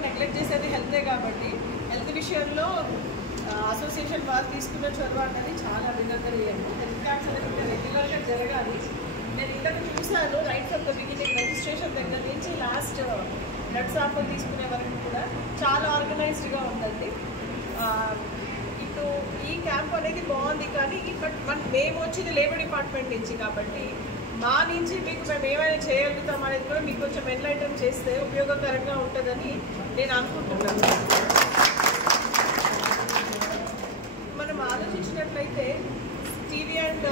Neglect చేసేది హెల్తే కాబట్టి health విషయంలో అసోసియేషన్ వాళ్ళు తీసుకున్న చొరవ అనేది చాలా వినగలిగాను. హెల్త్ క్యాంప్స్ అనేది రెగ్యులర్గా జరగాలి. నేను ఇంతకు చూశాను right from the beginning registration దగ్గర నుంచి లాస్ట్ బ్లడ్ శాంపుల్ తీసుకునే వరకు కూడా చాలా ఆర్గనైజ్డ్గా ఉందండి. ఇప్పుడు ఈ క్యాంప్ అనేది బాగుంది కానీ బట్ మేము వచ్చింది లేబర్ డిపార్ట్మెంట్ నుంచి కాబట్టి మా నుంచి మీకు మేము ఏమైనా చేయగలుగుతాం అనేది కూడా మీకు కొంచెం ఎన్లైటన్ చేస్తే ఉపయోగకరంగా ఉంటుందని నేను అనుకుంటున్నాను. మనం ఆలోచించినట్లయితే టీవీ అండ్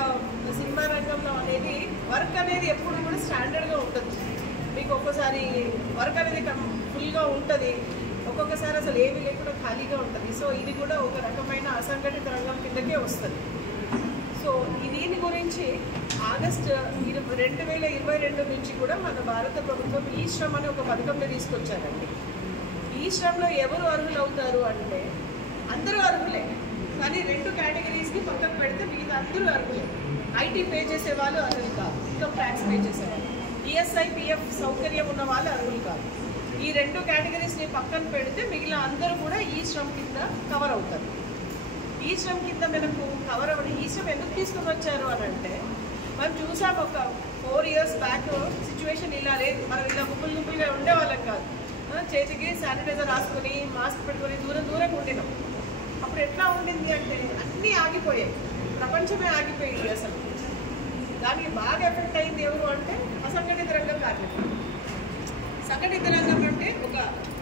సినిమా రంగంలో అనేది వర్క్ అనేది ఎప్పుడు కూడా స్టాండర్డ్గా ఉంటుంది. మీకు ఒక్కోసారి వర్క్ అనేది ఫుల్గా ఉంటుంది, ఒక్కొక్కసారి అసలు ఏమీ లేకుండా ఖాళీగా ఉంటుంది. సో ఇది కూడా ఒక రకమైన అసంఘటిత రంగం కిందకే వస్తుంది. సో దీని గురించి ఆగస్టు 2022 నుంచి కూడా మన భారత ప్రభుత్వం ఈ శ్రమ్ అనే ఒక పథకంలో తీసుకొచ్చారండి. ఈ శ్రమ్లో ఎవరు అర్హులు అవుతారు అంటే అందరూ అర్హులే, కానీ 2 కేటగిరీస్ని పక్కకు పెడితే మిగతా అందరూ అర్హులే. ఐటీ పే చేసే వాళ్ళు అర్హులు కాదు, ఇన్కమ్ ట్యాక్స్ పే చేసేవాళ్ళు, ఈఎస్ఐ పిఎఫ్ సౌకర్యం ఉన్న వాళ్ళు అర్హులు కాదు. ఈ 2 కేటగిరీస్ని పక్కన పెడితే మిగిలిన అందరూ కూడా ఈ శ్రమ్ కింద కవర్ అవుతారు. ఈ శ్రమ్ కింద మనకు కవర్ అవ్వడం ఈ శ్రమ్ ఎందుకు తీసుకుని వచ్చారు అని అంటే మనం చూసాం ఒక 4 years బ్యాక్ సిచ్యువేషన్ ఇలా లేదు. మనం ఇలా గుంపులుగా ఉండేవాళ్ళం కాదు. చేతికి శానిటైజర్ రాసుకొని మాస్క్ పెట్టుకొని దూరంగా ఉండినాం. అప్పుడు ఎట్లా ఉండింది అంటే అన్నీ ఆగిపోయాయి, ప్రపంచమే ఆగిపోయింది. అసలు దానికి బాగా ఎఫెక్ట్ అయింది ఎవరు అంటే అసంఘటిత రంగం కార్మికులు. సంఘటిత రంగం అంటే ఒక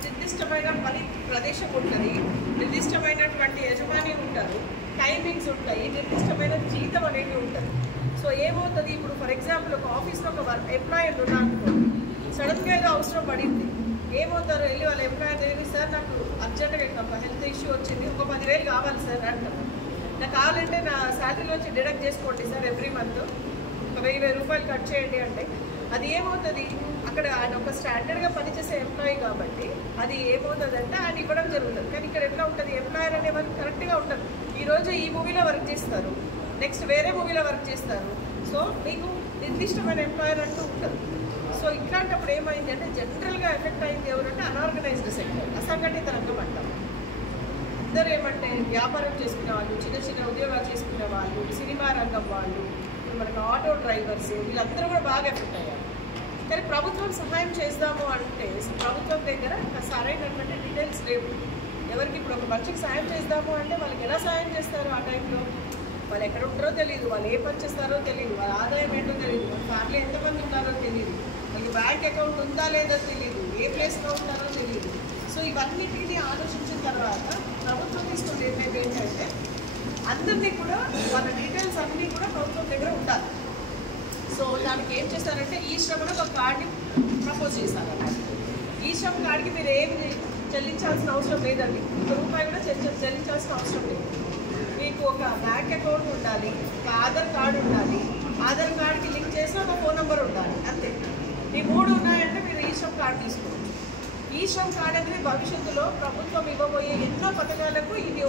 నిర్దిష్టమైన పని ప్రదేశం ఉంటుంది, నిర్దిష్టమైనటువంటి యజమాని ఉంటారు, టైమింగ్స్ ఉంటాయి, నిర్దిష్టమైన జీతం అనేది ఉంటుంది. సో ఏమవుతుంది, ఇప్పుడు ఫర్ ఎగ్జాంపుల్ ఒక ఆఫీస్లో ఒక ఎంప్లాయర్ ఉన్నాను, సడన్గా ఏదో అవసరం పడింది, ఏమవుతారు వెళ్ళి వాళ్ళ ఎంప్లాయర్ తెలియదు, సార్ నాకు అర్జెంట్గా ఒక హెల్త్ ఇష్యూ వచ్చింది, ఒక 10,000 కావాలి సార్ అంటారు. నాకు కావాలంటే నా శాలరీలో వచ్చి డిడక్ట్ చేసుకోండి సార్, ఎవ్రీ మంత్ ఒక 1,000 రూపాయలు కట్ చేయండి అంటే అది ఏమవుతుంది, అక్కడ ఆయన ఒక స్టాండర్డ్గా పనిచేసే ఎంప్లాయీ కాబట్టి అది ఏమవుతుందంటే ఆయన ఇవ్వడం జరుగుతుంది. కానీ ఇక్కడ ఎట్లా ఉంటుంది, ఎంప్లాయర్ అనే వాళ్ళు కరెక్ట్గా ఉంటారు. ఈరోజు ఈ మూవీలో వర్క్ చేస్తారు, నెక్స్ట్ వేరే మూవీలో వర్క్ చేస్తారు. సో మీకు నిర్దిష్టమైన ఎంప్లాయర్ అంటూ ఉంటుంది. సో ఇట్లాంటప్పుడు ఏమైంది అంటే జనరల్గా ఎఫెక్ట్ అయింది ఎవరంటే అనార్గనైజ్డ్ సెక్టర్, అసంఘటిత రంగం అంటాం. ఇద్దరు ఏమంటే వ్యాపారం చేసుకునే వాళ్ళు, చిన్న ఉద్యోగాలు చేసుకునే వాళ్ళు, సినిమా రంగం వాళ్ళు, మనకు ఆటో డ్రైవర్స్, వీళ్ళందరూ కూడా బాగా ఎఫెక్ట్ అయ్యారు. కానీ ప్రభుత్వం సహాయం చేద్దాము అంటే ప్రభుత్వం దగ్గర సరైనటువంటి డీటెయిల్స్ లేవు. ఎవరికి ఇప్పుడు ఒక మనిషికి సాయం చేద్దాము అంటే వాళ్ళకి ఎలా సాయం చేస్తారు, ఆ టైంలో వాళ్ళు ఎక్కడ ఉంటారో తెలియదు, వాళ్ళు ఏ పని చేస్తారో తెలియదు, వాళ్ళ ఆదాయం ఏంటో తెలియదు, వాళ్ళ ఫ్యామిలీ ఎంతమంది ఉన్నారో తెలియదు, వాళ్ళకి బ్యాంక్ అకౌంట్ ఉందా లేదో తెలియదు, ఏ ప్లేస్లో ఉంటారో తెలియదు. సో ఇవన్నిటిని ఆలోచించిన తర్వాత ప్రభుత్వం తీసుకున్న నిర్ణయం ఏంటంటే అందరినీ కూడా వాళ్ళ డీటెయిల్స్ అన్నీ కూడా ప్రభుత్వం దగ్గర ఉండాలి. సో దానికి ఏం చేస్తారంటే ఈ శ్రమలో ఒక కార్డుని ప్రపోజ్ చేశారన్నమాట. ఈ శ్రమ కార్డుకి మీరు ఏమి చెల్లించాల్సిన అవసరం లేదండి, ₹1 కూడా చెల్లించాల్సిన అవసరం లేదు. మీకు ఒక బ్యాంక్ అకౌంట్ ఉండాలి, ఒక ఆధార్ కార్డు ఉండాలి, ఆధార్ కార్డుకి లింక్ చేసి ఒక ఫోన్ నెంబర్ ఉండాలి, అంతే. ఈ 3 ఉన్నాయంటే మీరు ఈ శ్రమ కార్డు తీసుకోవచ్చు. ఈ శ్రమ కార్డు అనేది భవిష్యత్తులో ప్రభుత్వం ఇవ్వబోయే ఎన్నో పథకాలకు ఇది